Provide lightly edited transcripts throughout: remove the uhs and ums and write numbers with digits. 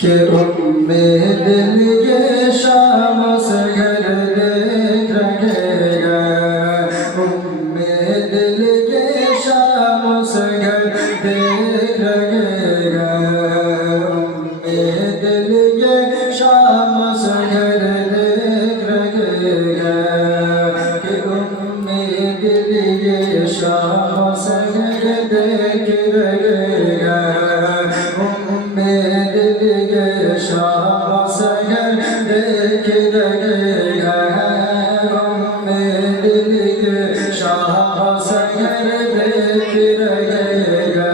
के उम्मीद लिए शाम से घर देख रहेगा उम्मीद लिए शाम से घर देख रहेगा उम्मीद लिए शाम से घर देख रहेगा कि उम्मीद लिए शाम से घर देख रहेगा उम्मीद लिए शाम से घर देख रहेगा उम्मीद लिए शाम से घर देख रहेगा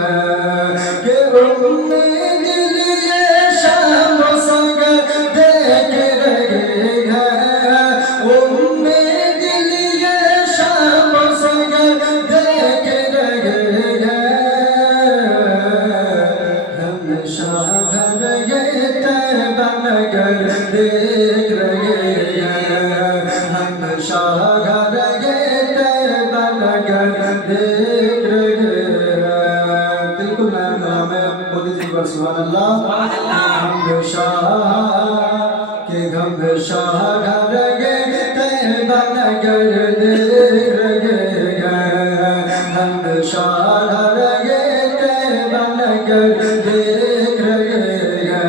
कि उम्मीद लिए शाम से घर देख रहेगा उम्मीद लिए शाम से घर देख रहेगा हमेशा घर गए तैबन घर देख रहेगा हमेशा घर गए तैबन घर देख रहेगा बिल्कुल नाम है मोदी जी पर सुभान अल्लाह हमेशा के हमेशा घर गए तैबन घर देख रहेगा हमेशा घर गए तैबन घर देख रहेगा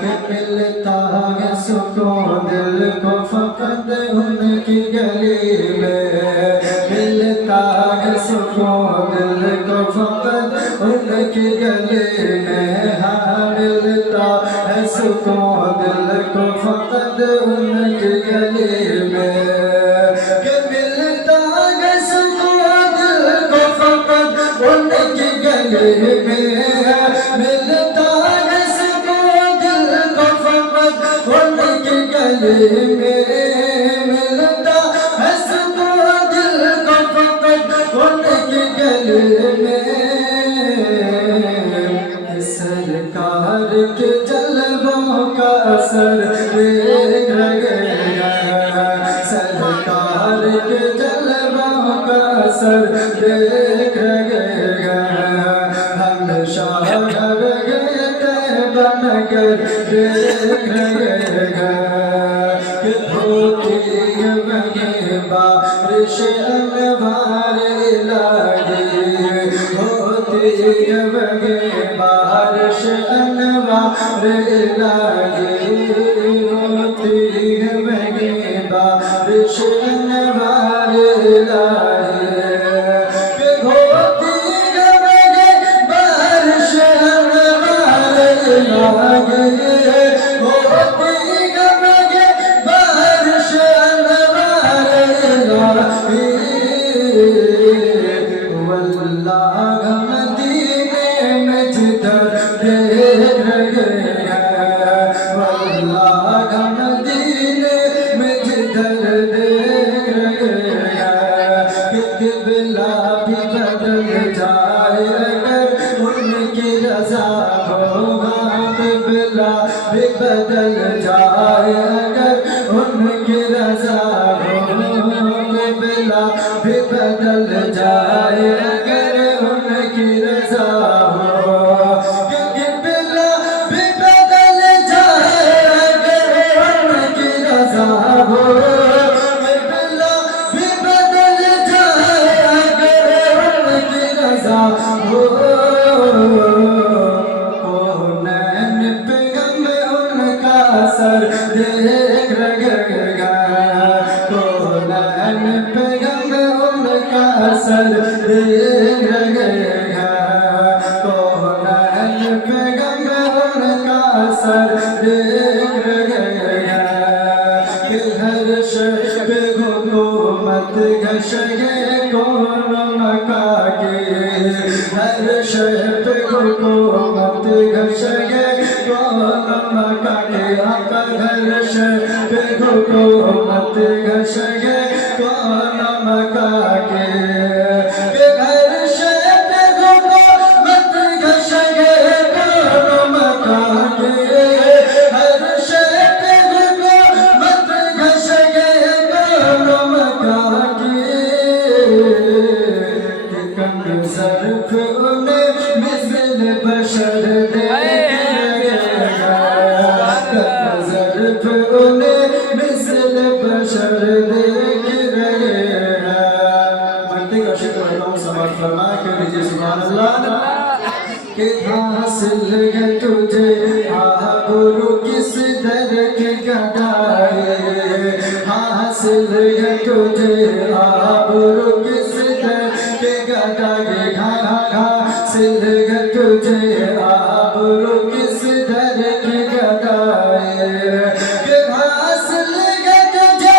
कि मिलता है सुकून दिल को फकत उनकी गली में मिलता है सुकून दिल को फकत उनकी गली में हाँ मिलता है सुकून दिल को फकत उनकी गली में कि मिलता है सुकून दिल को फकत उनकी गली में मिलता है सुकून दिल को फकत उनकी गली में मिलता है सुकून दिल को फकत उनकी गली में सरकार के जलवों का असर देख रहेगा सरकार के जलवों का असर देख रहेगा हमेशा घर गए तैबन घर देख रहेगा कि होती है वही बारिश अनवार लागे होती है वही बारिश अनवार लागे होती है वही बारिश अनवार लागे कि होती है वही बारिश अनवार लागे होती है वही बारिश अनवार लागे वल्लाह मदीने में जिधर देख रहेगा वल्लाह मदीने में जिधर देख रहेगा कि किबला भी बदल जाए अगर उनकी रज़ा होगा किबला भी बदल जाए अगर उनकी रज़ा होगा किबला भी बदल जाए अगर उनकी रज़ा हो किबला भी बदल जाए अगर उनकी रज़ा हो किबला भी बदल जाए अगर उनकी रज़ा हो कौनैन पे गम उनका असर देख रहेगा कौनैन पे गम उनका असर देख रहेगा कौनैन पे गम उनका असर देख रहेगा कि हर शख्स पे हुकूमत घशगे कौन मका के हर शख्स पे हुकूमत घशगे कौन मका के आका हर शख्स पे हुकूमत घशगे कौन मका के हर शख्स पे हुकूमत घशगे कौन मका के हर शख्स पे हुकूमत घशगे कौन मका के ज़र्फ़ उन्हें मिसल बशर देख रहेगा, ज़र्फ़ उन्हें मिसल बशर देख रहेगा। मंतिक अशिक रहता हूँ समाज फरमा के दीजिए सुभान अल्लाह। कि हासिल है तुझे आबरू किस दर की गदाई, हासिल है तुझे आबरू किस दर की गदाई, हासिल है तुझे आबरू किस दर की गदाई, कि हासिल है तुझे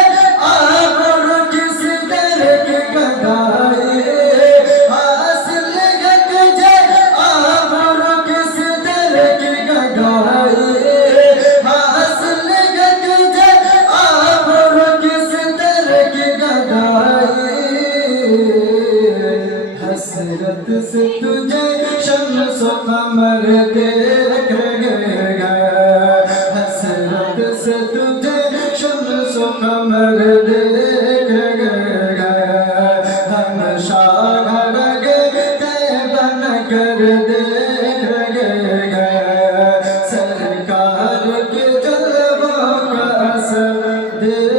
आबरू किस दर की गदाई, हासिल है तुझे आबरू किस दर की गदाई, हासिल है तुझे आबरू किस दर की गदाई, हसरत से तुझे शम्स व कमर देख रहेगा, हसरत से तुझे शम्स व कमर देख रहेगा, हम शाह गे बन कर देख रहेगा, सरकार के जलवों का असर देख